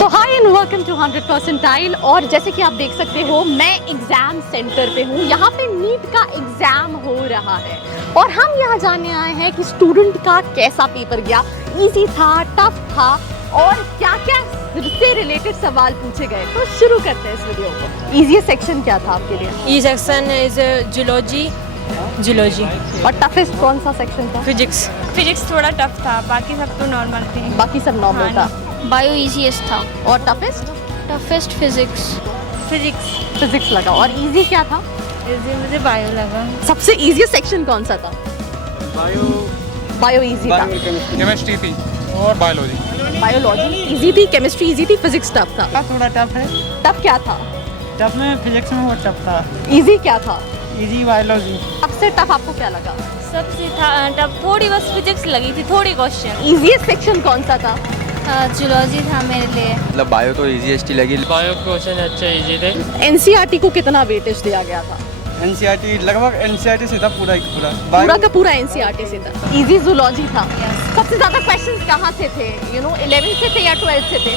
So hi and welcome to 100% और जैसे कि आप देख सकते हो मैं एग्ज़ाम सेंटर पे हूँ। यहाँ पे नीट का एग्ज़ाम हो रहा है और हम यहाँ जानने आए हैं कि स्टूडेंट का कैसा पेपर गया, इजी था, टफ था और क्या क्या से रिलेटेड सवाल पूछे गए। तो शुरू करते हैं इस वीडियो को। इजी सेक्शन क्या था आपके लिए? ई सेक्शन इज जूलॉजी और टफेस्ट कौन सा सेक्शन था? फिजिक्स थोड़ा टफ था, बाकी सब तो नॉर्मल थे। बाकी सब नॉर्मल था। बायो इजीएस्ट था और टफेस्ट फिजिक्स लगा। और इजी क्या था? इजी मुझे बायो लगा। सबसे इजी सेक्शन कौन सा था? बायो इजी था। केमिस्ट्री थी और बायोलॉजी इजी थी, केमिस्ट्री इजी थी, फिजिक्स टफ था। थोड़ा टफ है। टफ क्या था? टफ में फिजिक्स में बहुत टफ था। इजी क्या था? Easy biology. सबसे टफ आपको क्या लगा? सबसे टफ थोड़ी बस फिजिक्स लगी थी, थोड़ी क्वेश्चन। इजीएस्ट सेक्शन कौन सा था? जूलॉजी था मेरे लिए। मतलब बायो तो इजीएस्ट लगी। बायो क्वेश्चन अच्छे इजी थे। एनसीईआरटी को कितना वेटेज दिया गया था? एनसीईआरटी लगभग एनसीईआरटी से था पूरा पूरा का पूरा एनसीईआरटी से था। इजी जूलॉजी था। सबसे ज्यादा क्वेश्चंस कहाँ से थे? 11 से थे या 12 से थे?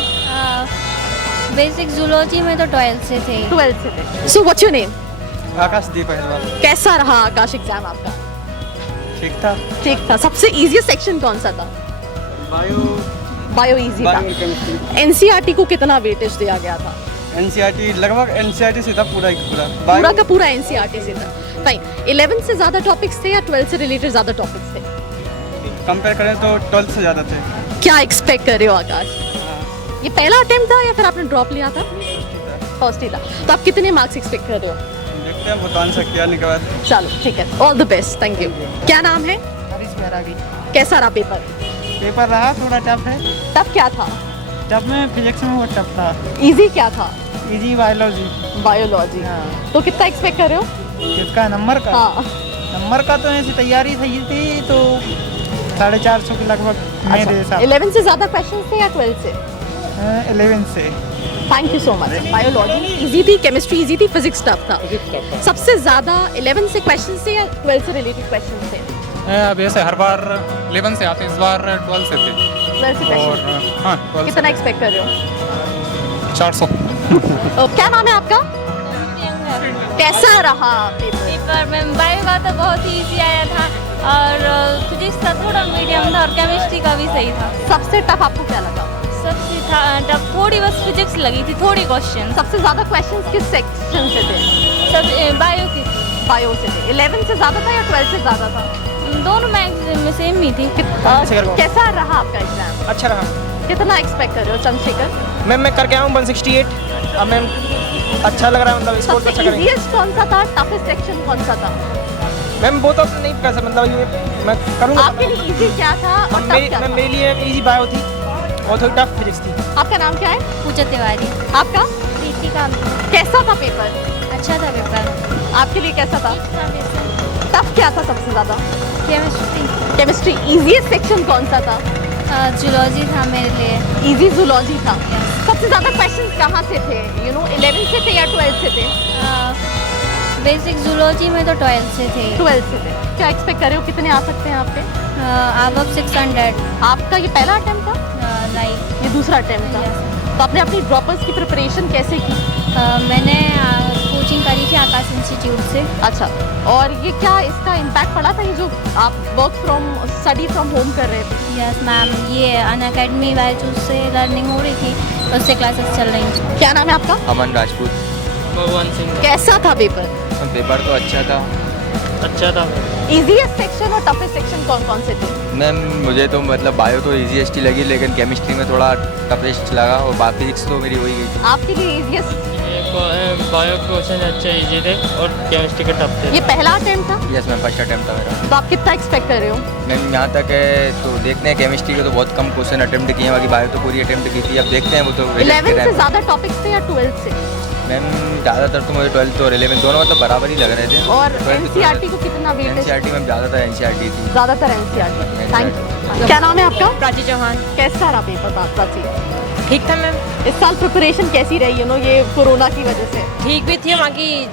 बेसिक जूलॉजी में तो 12 से थे। 12 से थे। So what's your name? Akashdeep Agrawal. कैसा रहा आकाश एग्जाम आपका? ठीक था। सबसे इजीएस्ट सेक्शन कौन सा था? बायो इजी था। एनसीईआरटी को कितना वेटेज दिया गया था? एनसीईआरटी लगभग एनसीईआरटी से था पूरा पूरा का पूरा एनसीईआरटी से था। फाइन। 11 से ज्यादा टॉपिक्स थे या 12 से रिलेटेड ज्यादा टॉपिक्स थे? कंपेयर करें तो 12 से ज़्यादा थे। क्या एक्सपेक्ट कर रहे हो आकाश? ये पहला अटेम्प्ट था या फिर आपने ड्रॉप लिया था? फर्स्ट ही था। तो आप कितने मार्क्स एक्सपेक्ट कर रहे हो? देखते हैं भुगतान से क्या निकला। चलो ठीक है, all the best, thank you. क्या नाम है? हरीश बैरागी। कैसा रहा पेपर? पेपर रहा थोड़ा टफ है। टफ क्या था? टफ में फिजिक्स में बहुत टफ था। इजी क्या था? Easy biology. बायोलॉजी। हाँ। तो कितना एक्सपेक्ट कर रहे हो? किसका नंबर का? हाँ। नंबर का तो ऐसी तैयारी सही थी तो 450 के लगभग मेरे हिसाब। 11 से ज्यादा क्वेश्चंस थे या 12 से? 11 से। Thank you so much. Biology easy थी, केमिस्ट्री इजी थी, फिजिक्स टफ था। सबसे ज्यादा 11 से क्वेश्चंस थे या 12 से रिलेटेड क्वेश्चंस थे? अब ऐसे हर बार 11 से आते हैं, इस बार 12 से थे। 12 से और क्वेश्चन। हाँ 12 कितना एक्सपेक्ट कर रहे हो? 400। क्या नाम है आपका? कैसा रहा पेपर? पेपर में बायो का तो बहुत ही इजी आया था और फिजिक्स का थोड़ा मीडियम था और केमिस्ट्री का भी सही था। सबसे टफ आपको क्या लगा? सबसे टफ थोड़ी बस फिजिक्स लगी थी, थोड़ी क्वेश्चन। सबसे ज्यादा क्वेश्चंस किस सेक्शन से थे? सब बायो की बायो से थे। 11 से ज्यादा था या 12 से ज्यादा था? दोनों में सेम ही थी। कैसा रहा आपका एग्जाम? अच्छा रहा। कितना एक्सपेक्ट कर रहे हो चंद्रशेखर? मैम मैं करके आया हूँ 168। अब मैम अच्छा लग रहा है, मतलब स्कोर सबसे अच्छा करेंगे। इजीएस्ट कौन सा था? टफेस्ट सेक्शन कौन सा था? मैम वो तो नहीं कर सकता, मतलब ये मैं करूँगा। आपके लिए इजी क्या था और टफ क्या था? मेरे लिए इजी बायो थी और थोड़ी टफ फिजिक्स थी। आपका नाम क्या है? पूजा तिवारी। आपका? प्रीतिका। कैसा था पेपर? अच्छा था पेपर। आपके लिए कैसा था? टफ क्या था सबसे ज्यादा? केमिस्ट्री। केमिस्ट्री इजीएस्ट सेक्शन कौन सा था? जूलॉजी था मेरे लिए। इजी जूलॉजी था। सबसे ज्यादा क्वेश्चंस कहाँ से थे? 11 से थे या 12 से थे? बेसिक जूलॉजी में तो 12 से थे। 12 से थे। क्या एक्सपेक्ट कर रहे हो कितने आ सकते हैं आपके? अब 600। आपका ये पहला अटेम्प्ट था? नहीं, ये दूसरा अटेम्प्ट था। तो आपने अपनी ड्रॉपर्स की प्रिपरेशन कैसे की? मैंने कोचिंग करी थी आकाश इंस्टीट्यूट से। अच्छा, और ये क्या इसका इम्पैक्ट पड़ा था, ये जो आप स्टडी फ्रॉम होम कर रहे थे? यस मैम, ये अनअकैडमी बैचूज से लर्निंग हो रही थी, उससे क्लासेस चल रही थी। क्या नाम है आपका? अमन राजपूत। भगवान सिंह। कैसा था पेपर? पेपर तो अच्छा था। इजीएस्ट सेक्शन और टफेस्ट सेक्शन कौन कौन से थे? मैम मुझे तो मतलब बायो तो इजीएस्ट लगी, लेकिन केमिस्ट्री में थोड़ा टफेस्ट लगा और बाकी फिजिक्स तो मेरी हो ही गई थी। आपके लिए इजीएस्ट? बायो क्वेश्चन अच्छे इजी थे और केमिस्ट्री के टफ थे। ये पहला अटेम्प्ट था? यस मैम, फर्स्ट अटेम्प्ट था मेरा। तो आप कितना एक्सपेक्ट कर रहे हो? मैम यहाँ तक है तो देखते हैं, केमिस्ट्री के तो बहुत कम क्वेश्चन अटेम्प्ट किए हैं, बाकी बायो तो पूरी अटेम्प्ट की थी। अब देखते हैं वो तो 11 से ज्यादा टॉपिक्स थे या 12 से? मैम ज़्यादातर तो मुझे 12th और 11 दोनों मतलब बराबर ही लग रहे थे। और एनसीईआरटी को कितना वेटेज? एनसीईआरटी में ज़्यादातर एनसीईआरटी थी। ज्यादातर एनसीईआरटी। Thank you. क्या नाम है आपका? प्राची चौहान। कैसा रहा पेपर आपका? ठीक था मैम। इस साल प्रिपरेशन कैसी रही? ये कोरोना की वजह से। ठीक भी थी, बाकी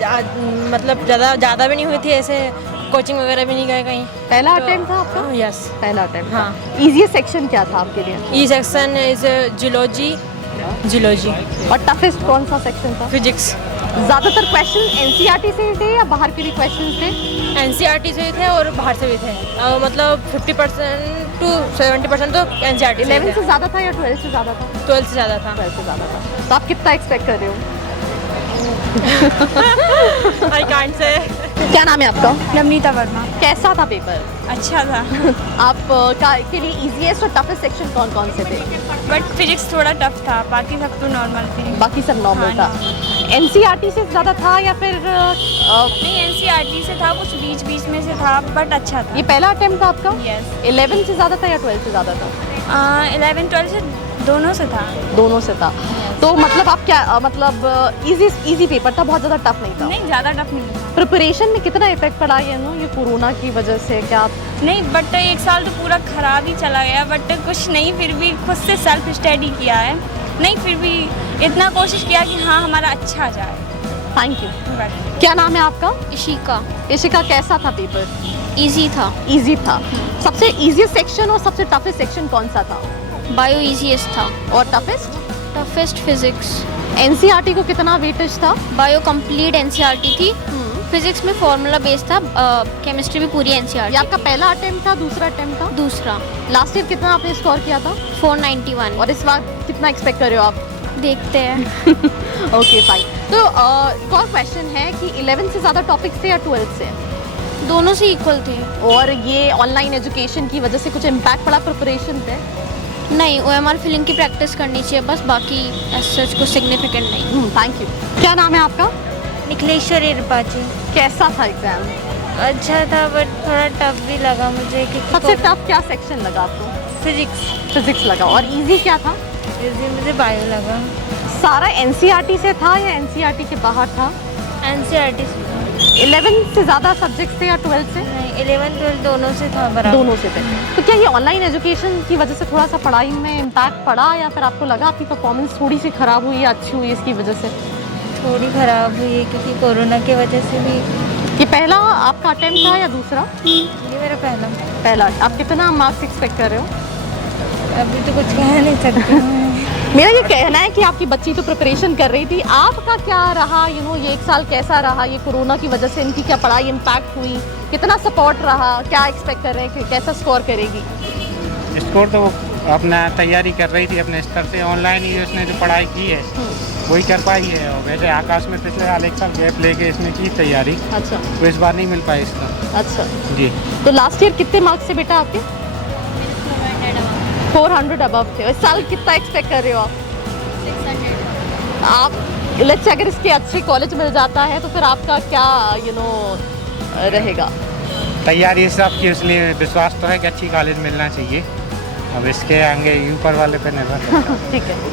मतलब ज़्यादा भी नहीं हुई थी, ऐसे कोचिंग वगैरह भी नहीं गए कहीं। पहला अटेम्प्ट था आपका? यस। पहला अटेम्प्ट। हाँ। इजीएस्ट सेक्शन क्या था आपके लिए? E section is zoology zoology और टफेस्ट कौन सा सेक्शन था? फिजिक्स ज़्यादातर क्वेश्चन एनसीईआरटी से थे या बाहर के भी क्वेश्चन थे? एनसीईआरटी से थे और बाहर से भी थे। मतलब 50% to 70% तो एनसीईआरटी से 11 से ज़्यादा था या 12 से ज़्यादा था? 12 से ज़्यादा था। 12 से ज़्यादा था। तो आप कितना एक्सपेक्ट कर रहे हो? I can't say. क्या नाम है आपका? नवनीता वर्मा। कैसा था पेपर? अच्छा था आप के लिए इजीएस्ट और टफेस्ट सेक्शन कौन कौन से थे? बट फिजिक्स थोड़ा टफ था, बाकी सब तो नॉर्मल थे। बाकी सब नॉर्मल हाँ, था। एनसीईआरटी से ज़्यादा था या फिर नहीं, एनसीईआरटी से था, कुछ बीच बीच में से था, बट अच्छा था। ये पहला अटेम्प्ट था आपका? यस। 11 से ज़्यादा था या 12 से ज़्यादा था? 11 12 से दोनों से था। दोनों से था। तो मतलब आप क्या मतलब इजी पेपर था, बहुत ज़्यादा टफ नहीं था? नहीं, ज़्यादा टफ नहीं था। प्रिपरेशन में कितना इफेक्ट पड़ा ये कोरोना की वजह से? क्या आप नहीं, बट एक साल तो पूरा खराब ही चला गया, बट कुछ नहीं, फिर भी खुद से सेल्फ स्टडी किया है। नहीं, फिर भी इतना कोशिश किया कि हाँ हमारा अच्छा जाए। Thank you. बट क्या नाम है आपका? इशिका। इशिका, कैसा था पेपर? इजी था। इजी था। सबसे इजीएस्ट सेक्शन और सबसे टफेस्ट सेक्शन कौन सा था? बायो इजीएस्ट था। और टफेस्ट? Toughest physics. एनसीईआरटी को कितना वेटेज था? बायो कंप्लीट एनसीईआरटी थी। फिजिक्स में फॉर्मूला बेस्ड था। केमिस्ट्री भी पूरी ये एनसीईआरटी। आपका पहला अटेम्प्ट था, दूसरा अटेम्प्ट था? दूसरा। लास्ट ईयर कितना आपने स्कोर किया था? 491। और इस बार कितना एक्सपेक्ट कर रहे हो आप? देखते हैं। Okay fine. तो एक और क्वेश्चन है कि 11 से ज़्यादा टॉपिक्स थे या 12 से? दोनों से इक्वल थे। और ये ऑनलाइन एजुकेशन की वजह से कुछ इम्पैक्ट पड़ा प्रिपरेशन पे? नहीं, OMR फिलिंग की प्रैक्टिस करनी चाहिए बस, बाकी सच कुछ सिग्निफिकेंट नहीं। Thank you. क्या नाम है आपका? निखिलेश्वरी रिपाची। कैसा था एग्जाम? अच्छा था, बट थोड़ा टफ भी लगा मुझे। सबसे टफ क्या सेक्शन लगा आपको? फिजिक्स। फिजिक्स लगा। और इजी क्या था? इजी मुझे बायो लगा। सारा एनसीईआरटी से था या एनसीईआरटी के बाहर था? एनसीईआरटी से। 11 से ज़्यादा सब्जेक्ट्स थे या 12 से? नहीं, 11 12 दोनों से था बराबर। दोनों से थे। तो क्या ये ऑनलाइन एजुकेशन की वजह से थोड़ा सा पढ़ाई में इम्पैक्ट पड़ा या फिर आपको लगा आपकी परफॉर्मेंस थोड़ी सी ख़राब हुई या अच्छी हुई इसकी वजह से? थोड़ी ख़राब हुई है क्योंकि कोरोना की वजह से भी। ये पहला आपका अटेम्प्ट था या दूसरा? ये मेरा पहला। आप कितना मार्क्स एक्सपेक्ट कर रहे हो? अभी तो कुछ कह नहीं सकती। मेरा ये कहना है कि आपकी बच्ची तो प्रिपरेशन कर रही थी, आपका क्या रहा ये 1 साल कैसा रहा? ये कोरोना की वजह से इनकी क्या पढ़ाई इम्पैक्ट हुई? कितना सपोर्ट रहा? क्या एक्सपेक्ट कर रहे हैं कि कैसा स्कोर करेगी? स्कोर तो वो अपना तैयारी कर रही थी अपने स्तर से। ऑनलाइन ही उसने जो पढ़ाई की है वही कर पाई है। और वैसे आकाश में पिछले साल 1 साल गैप लेके इसने की तैयारी, अच्छा। तो इस बार नहीं मिल पाई इसका। अच्छा जी। तो लास्ट ईयर कितने मार्क्स से बेटा आपके? 400 अबव थे। इस साल कितना एक्सपेक्ट कर रहे हो आप? 600। आप लेट्स से अगर इसके अच्छे कॉलेज मिल जाता है तो फिर आपका क्या रहेगा? तैयारी इस हिसाब की, इसलिए विश्वास तो है कि अच्छी कॉलेज मिलना चाहिए। अब इसके आगे ऊपर वाले पे निर्भर करता है। ठीक है।